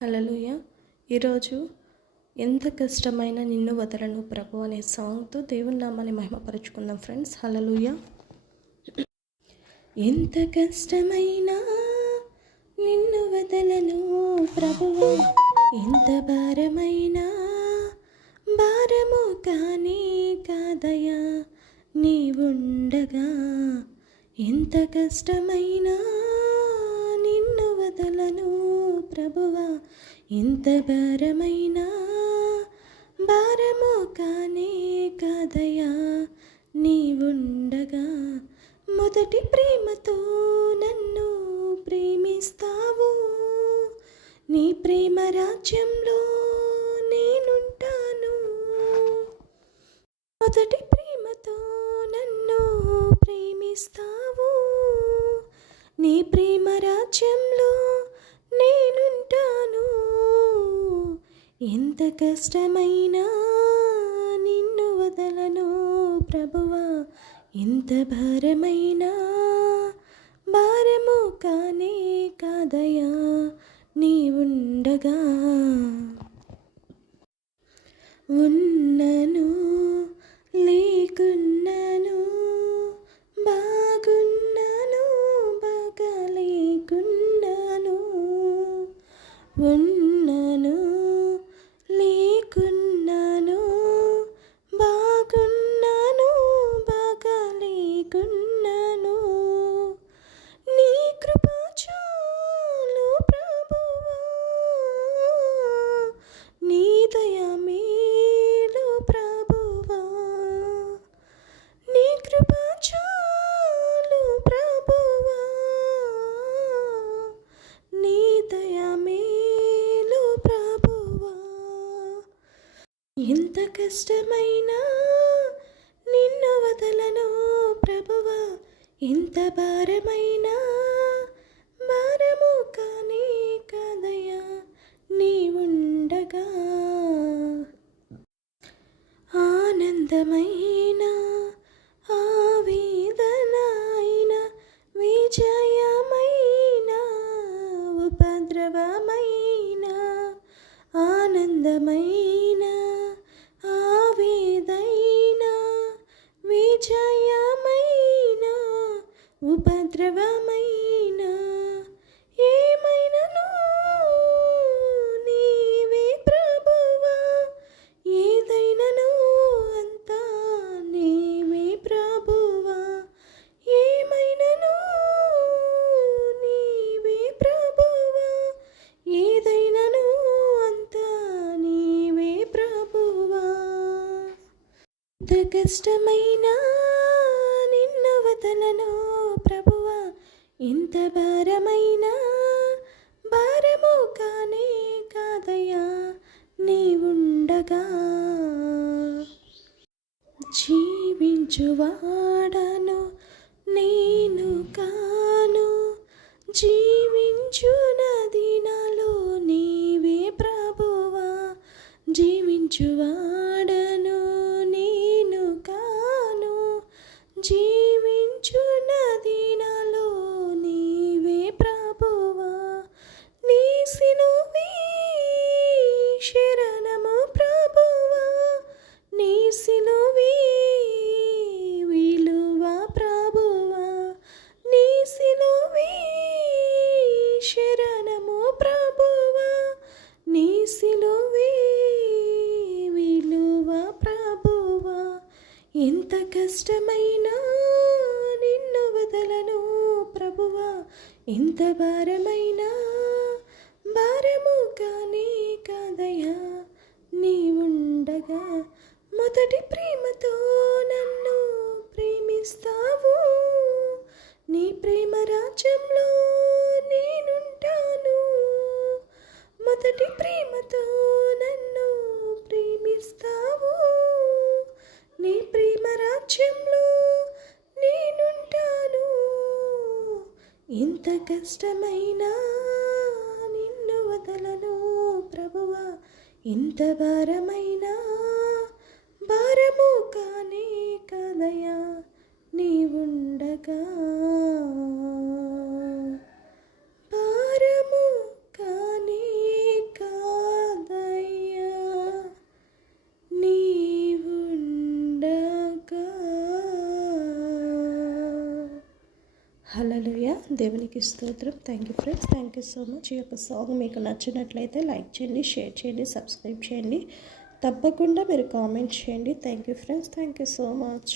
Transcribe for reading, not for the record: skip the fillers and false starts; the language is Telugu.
హల్లెలూయా! ఈరోజు ఎంత కష్టమైన నిన్ను వదలను ప్రభు అనే సాంగ్‌తో దేవుని నామాన్ని మహిమపరుచుకుందాం ఫ్రెండ్స్. హల్లెలూయా! ఎంత కష్టమైనా నిన్ను వదలను ప్రభువా, ఎంత భారమైనా భారము కానీ కాదయా నీవుండగా. ఎంత కష్టమైనా నిన్ను వదలను ప్రభువా, ఎంత భారమైనా భారము కానే కాదయా నీవుండగా. మొదటి ప్రేమతో నన్ను ప్రేమిస్తావు, నీ ప్రేమ రాజ్యంలో నేనుంటాను. మొదటి ప్రేమతో నన్ను ప్రేమిస్తావు, నీ ప్రేమ రాజ్యంలో నేనుంటాను. ఎంత కష్టమైనా నిన్ను వదలను ప్రభువా, ఎంత భారమైనా భారము కానే కాదయా నీవుండగా. ఉన్నను లేకున్నను, బాగున్నను బాగలేకున్నను, ఉన్నను లేకున్నను, బాగున్నను బాగలేకున్నను, నీ కృప చాలు ప్రభువా, నీ దయ మేలు ప్రభువా, నీ కృప చాలు ప్రభువా, నీ దయ మేలు ప్రభువా. ఎంత కష్టమైనా నిన్ను వదలను ప్రభువా, ఎంత భారమైనా భారము కానీ కాదయా నీవుండగా. ఆనందమైన ఆవేదనైన, విజయమైన ఉపద్రవమైన, ఆనందమైన ఆవేదైన, విజయమైన ఉపద్రవమైన, ఏమైనను నీవే ప్రభువా, ఏదైనను అంతా నీవే ప్రభువా, ఏమైనను నీవే ప్రభువా, ఏదైనను అంతా నీవే ప్రభువా. ఎంత కష్టమైనా నిన్ను వదలను ప్రభువా, ఎంత భారమైనా భారము కానే కాదయా నీవుండగా. జీవించువాడను నేను కాను, జీవించునది నాలో నీవే ప్రభువా, జీవించువాడను నేను కాను, జీవించునది నాలో నీవే ప్రభువా, నీ సిలువే శరణము ప్రభువా, నీ సిలువే విలువ ప్రభువా, నీ సిలువే శరణము ప్రభువా, నీ సిలువే విలువ ప్రభువా. ఎంత కష్టమైనా నిన్ను వదలను ప్రభువా, ఎంత భారమైనా భారము కానే కాదయా నీవుండగా. మొదటి ప్రేమతో నన్ను ప్రేమిస్తావు, నీ ప్రేమ రాజ్యంలో నేనుంటాను. మొదటి ప్రేమతో నన్ను ప్రేమిస్తావు, నీ ప్రేమ రాజ్యంలో నేనుంటాను. ఎంత కష్టమైనా నిన్ను వదలను ప్రభువా, ఎంత భారమైనా భారము కానే కాదయా నీవుండగా. భారము కానే హల్లెలూయా. దేవునికి స్తోత్రం. Thank you friends, thank you so much. ఈ యొక్క సాంగ్ మీకు నచ్చినట్లయితే లైక్ చేయండి, షేర్ చేయండి, సబ్స్క్రైబ్ చేయండి. తప్పకుండా మీరు కామెంట్ చేయండి. Thank you friends, thank you so much.